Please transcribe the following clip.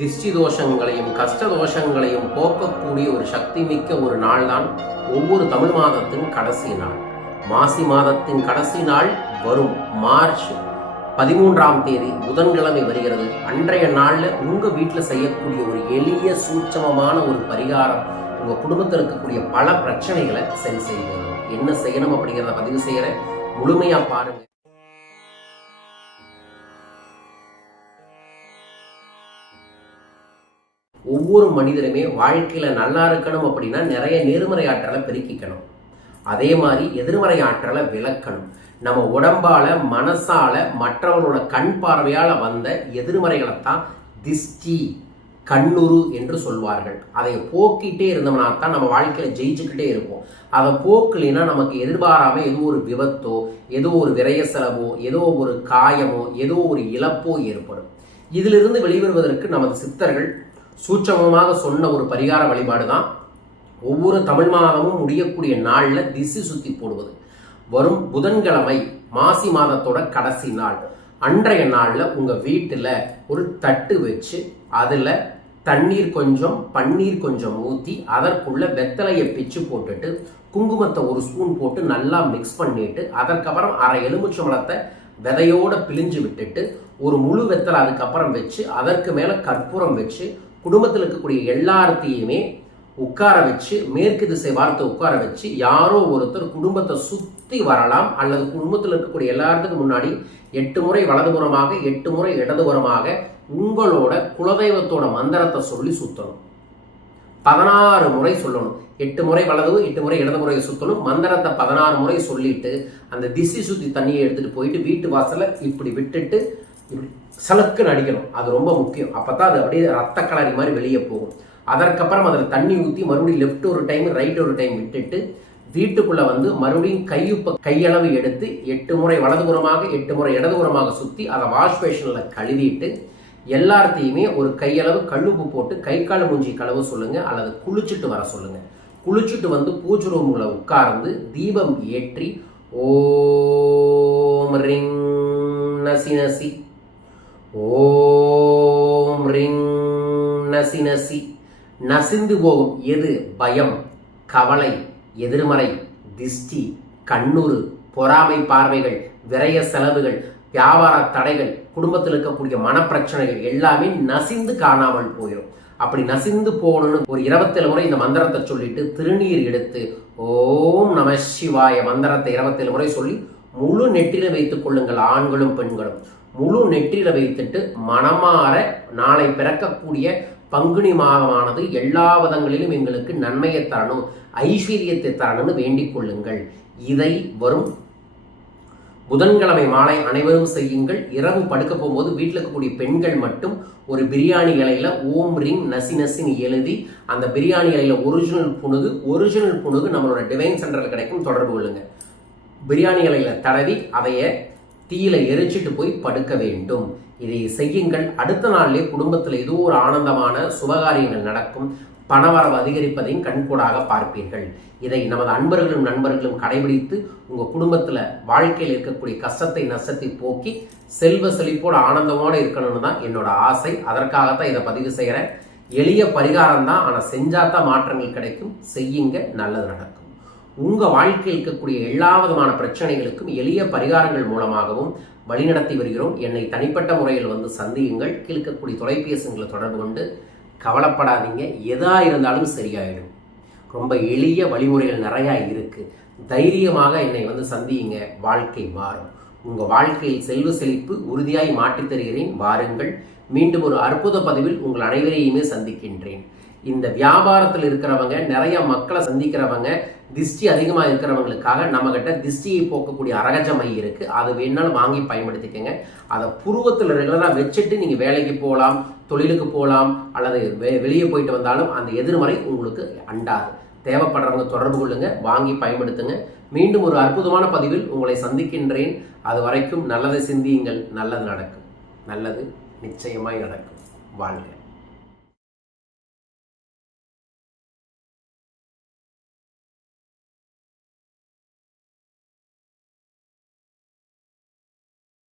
திஷ்டி தோஷங்களையும் கஷ்ட தோஷங்களையும் போக்கக்கூடிய ஒரு சக்தி மிக்க ஒரு நாள் தான் ஒவ்வொரு தமிழ் மாதத்தின் கடைசி நாள். மாசி மாதத்தின் கடைசி நாள் வரும் மார்ச் 13ஆம் தேதி புதன்கிழமை வருகிறது. அன்றைய நாளில் உங்கள் வீட்டில் செய்யக்கூடிய ஒரு எளிய சூட்சமமான ஒரு பரிகாரம் உங்கள் குடும்பத்தில் இருக்கக்கூடிய பல பிரச்சனைகளை சரி செய்வது. என்ன செய்யணும் அப்படிங்கிறத பதிவு செய்கிற முழுமையாக பாருங்கள். ஒவ்வொரு மனிதருமே வாழ்க்கையில் நல்லா இருக்கணும் அப்படின்னா நிறைய நேர்மறை ஆற்றலை பெருக்கிக்கணும். அதே மாதிரி எதிர்மறை ஆற்றலை விளக்கணும். நம்ம உடம்பால மனசால மற்றவர்களோட கண் பார்வையால் வந்த எதிர்மறைகளைத்தான் திஷ்டி கண்ணுரு என்று சொல்வார்கள். அதை போக்கிட்டே இருந்தோம்னா தான் நம்ம வாழ்க்கையில் ஜெயிச்சுக்கிட்டே இருப்போம். அதை போக்கலைன்னா நமக்கு எதிர்பாராம ஏதோ ஒரு விபத்தோ, ஏதோ ஒரு விரய செலவோ, ஏதோ ஒரு காயமோ, ஏதோ ஒரு இழப்போ ஏற்படும். இதிலிருந்து வெளிவருவதற்கு நமது சித்தர்கள் சூட்சமமாக சொன்ன ஒரு பரிகார வழிபாடு தான் ஒவ்வொரு தமிழ் மாதமும் முடியக்கூடிய நாளில் திசை சுத்தி போடுவது. வரும் புதன்கிழமை மாசி மாதத்தோட கடைசி நாள். அன்றைய நாளில் உங்கள் வீட்டில் ஒரு தட்டு வச்சு அதில் தண்ணீர் கொஞ்சம் பன்னீர் கொஞ்சம் ஊற்றி அதற்குள்ள வெத்தலையை பிச்சு போட்டுட்டு குங்குமத்தை ஒரு ஸ்பூன் போட்டு நல்லா மிக்ஸ் பண்ணிட்டு அதற்கப்புறம் அரை எலுமிச்சம்பழத்தை விதையோட பிழிஞ்சு விட்டுட்டு ஒரு முழு வெத்தலை அதுக்கப்புறம் வச்சு அதற்கு மேலே கற்பூரம் வச்சு குடும்பத்தில் இருக்கக்கூடிய எல்லாத்தையுமே உட்கார வச்சு மேற்கு திசை வார்த்தை உட்கார வச்சு யாரோ ஒருத்தர் குடும்பத்தை சுற்றி வரலாம். அல்லது குடும்பத்தில் இருக்கக்கூடிய எல்லாத்துக்கும் முன்னாடி 8 முறை வலதுபுறமாக 8 முறை இடதுபுறமாக உங்களோட குலதெய்வத்தோட மந்திரத்தை சொல்லி சுற்றணும். 16 முறை சொல்லணும். 8 முறை வலது 8 முறை இடதுமுறையை சுற்றணும். மந்திரத்தை 16 முறை சொல்லிட்டு அந்த திசை சுற்றி தண்ணியை எடுத்துகிட்டு போயிட்டு வீட்டு வாசலை இப்படி விட்டுட்டு இப்படி சலக்குன்னு அடிக்கணும். அது ரொம்ப முக்கியம். அப்போ தான் அது அப்படியே ரத்த கலரி மாதிரி வெளியே போகும். அதற்கப்புறம் அதில் தண்ணி ஊற்றி மறுபடியும் லெஃப்ட் ஒரு டைம் ரைட் ஒரு டைம் விட்டுட்டு வீட்டுக்குள்ளே வந்து மறுபடியும் கையளவு எடுத்து 8 முறை வலதுபுறமாக 8 முறை இடதுபுறமாக சுற்றி அதை வாஷ் பேஷனில் கழுவிட்டு எல்லாத்தையுமே ஒரு கையளவு கல்லுப்பு போட்டு கை கால் மூஞ்சி கழுவ சொல்லுங்கள். அல்லது குளிச்சுட்டு வர சொல்லுங்கள். குளிச்சுட்டு வந்து பூஜை ரூமில் உட்கார்ந்து தீபம் ஏற்றி ஓம் ரிங் நசி நசி ஓம் ரிங் நசி நசி நசிந்து போகும் எது பயம், கவலை, எதிர்மறை, திஷ்டி, கண்ணுறு, பொறாமை பார்வைகள், விரய செலவுகள், வியாபார தடைகள், குடும்பத்தில் இருக்கக்கூடிய மனப்பிரச்சனைகள் எல்லாமே நசிந்து காணாமல் போயிடும். அப்படி நசிந்து போகணும்னு ஒரு 27 முறை இந்த மந்திரத்தை சொல்லிட்டு திருநீர் எடுத்து ஓம் நம சிவாய மந்திரத்தை 27 முறை சொல்லி முழு நெற்றில வைத்துக் கொள்ளுங்கள். ஆண்களும் பெண்களும் முழு நெற்றில வைத்துட்டு மனமாற நாளை பிறக்கக்கூடிய பங்குனி மாதமானது எல்லா விதங்களிலும் எங்களுக்கு நன்மையை தரணும், ஐஸ்வர்யத்தை தரணும்னு வேண்டிக் கொள்ளுங்கள். இதை வரும் புதன்கிழமை மாலை அனைவரும் செய்யுங்கள். இரவு படுக்க போகும்போது வீட்டில் இருக்கக்கூடிய பெண்கள் மட்டும் ஒரு பிரியாணி இலையில ஓம் ரிங் நசி நசின்னு எழுதி அந்த பிரியாணி இலையில ஒரிஜினல் புணுகு நம்மளோட டிவைன் சென்டரில் கிடைக்கும், தொடர்பு கொள்ளுங்க. பிரியாணி இலையில தடவி அதைய தீயில எரிச்சிட்டு போய் படுக்க வேண்டும். இதை செய்யுங்கள். அடுத்த நாளிலே குடும்பத்தில் ஏதோ ஒரு ஆனந்தமான சுபகாரியங்கள் நடக்கும். பணவரவு அதிகரிப்பதையும் கண்கூடாக பார்ப்பீர்கள். இதை நமது அன்பர்களும் நண்பர்களும் கடைபிடித்து உங்கள் குடும்பத்தில் வாழ்க்கையில் இருக்கக்கூடிய கஷ்டத்தை நஷ்டத்தை போக்கி செல்வ செழிப்போடு ஆனந்தமோடு இருக்கணும்னு தான் என்னோட ஆசை. அதற்காகத்தான் இதை பதிவு செய்கிறேன். எளிய பரிகாரம் தான், ஆனால் செஞ்சாதான் மாற்றங்கள் கிடைக்கும். செய்யுங்க, நல்லது நடக்கும். உங்கள் வாழ்க்கையில் இருக்கக்கூடிய எல்லா விதமான பிரச்சனைகளுக்கும் எளிய பரிகாரங்கள் மூலமாகவும் வழிநடத்தி வருகிறோம். என்னை தனிப்பட்ட முறையில் வந்து சந்தியுங்கள். கீழ்க்கக்கூடிய தொலைபேசிகளை தொடர்பு கொண்டு கவலைப்படாதீங்க. எதா இருந்தாலும் சரியாயிடும். ரொம்ப எளிய வழிமுறைகள் நிறையா இருக்குது. தைரியமாக என்னை வந்து சந்தியுங்க. வாழ்க்கை மாறும். உங்கள் வாழ்க்கையில் செல்வ செழிப்பு உறுதியாய் மாற்றித் தருகிறேன். வாருங்கள். மீண்டும் ஒரு அற்புத பதிவில் உங்கள் அனைவரையுமே சந்திக்கின்றேன். இந்த வியாபாரத்தில் இருக்கிறவங்க, நிறைய மக்களை சந்திக்கிறவங்க, திஷ்டி அதிகமாக இருக்கிறவங்களுக்காக நம்மகிட்ட திஷ்டியை போக்கக்கூடிய அரகஜமை இருக்கு. அது வேணாலும் வாங்கி பயன்படுத்திக்கங்க. அதை புருவத்தில் ரெகுலராக வச்சுட்டு நீங்கள் வேலைக்கு போகலாம், தொழிலுக்கு போகலாம், அல்லது வெளியே போயிட்டு வந்தாலும் அந்த எதிர்மறை உங்களுக்கு அண்டாது. தேவைப்படுறவங்க தொடர்பு கொள்ளுங்க, வாங்கி பயன்படுத்துங்க. மீண்டும் ஒரு அற்புதமான பதிவில் உங்களை சந்திக்கின்றேன். அது வரைக்கும் நல்லதை சிந்தியுங்கள். நல்லது நடக்கும். நல்லது நிச்சயமாய் நடக்கும். வாழ்க.